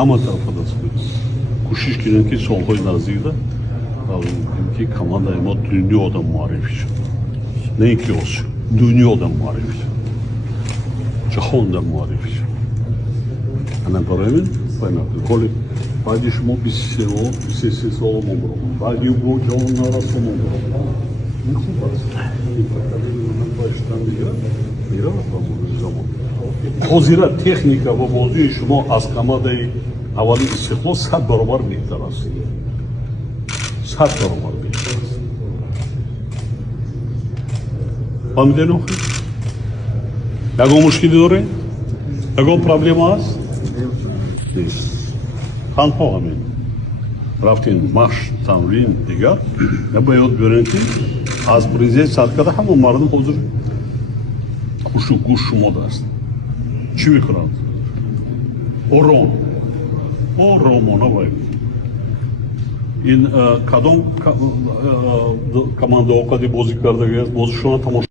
Ҳама тарафа даст биёрад. Кӯшиш кунем ки солҳои наздикда ки командаи мо дунёда муаррифӣ шуд. Не ин ки Осиё, дунёда муаррифӣ шуд. Ҷаҳонда муаррифӣ шуд. Ана барои ҳамин ҳоли баъди шумо 23 сол мобарок. Баъди бо ҷон нарасо мобарок. Ин хуб аст. Ин поколение ман баштан меравад ба замон. Ҳозира техника ва бозии шумо аз командаи аввали Истиқлол 100 баробар беҳтар аст. 100 баробар беҳтар аст. фаҳмидем охир? Ягон мушкилӣ доред? Ягон проблема аст? Нест. Танҳо ҳамин. Рафтин машқ, тамрин, дигар. Я ба ёд биёрем ки аз президент садкада ҳама мардум ҳозир хушу гӯш шумода аст. Чӣ мекунанд? Ором. Оромона баёд. ин кадом команда овқати бозӣ кардагиаст? Бозишона тамоша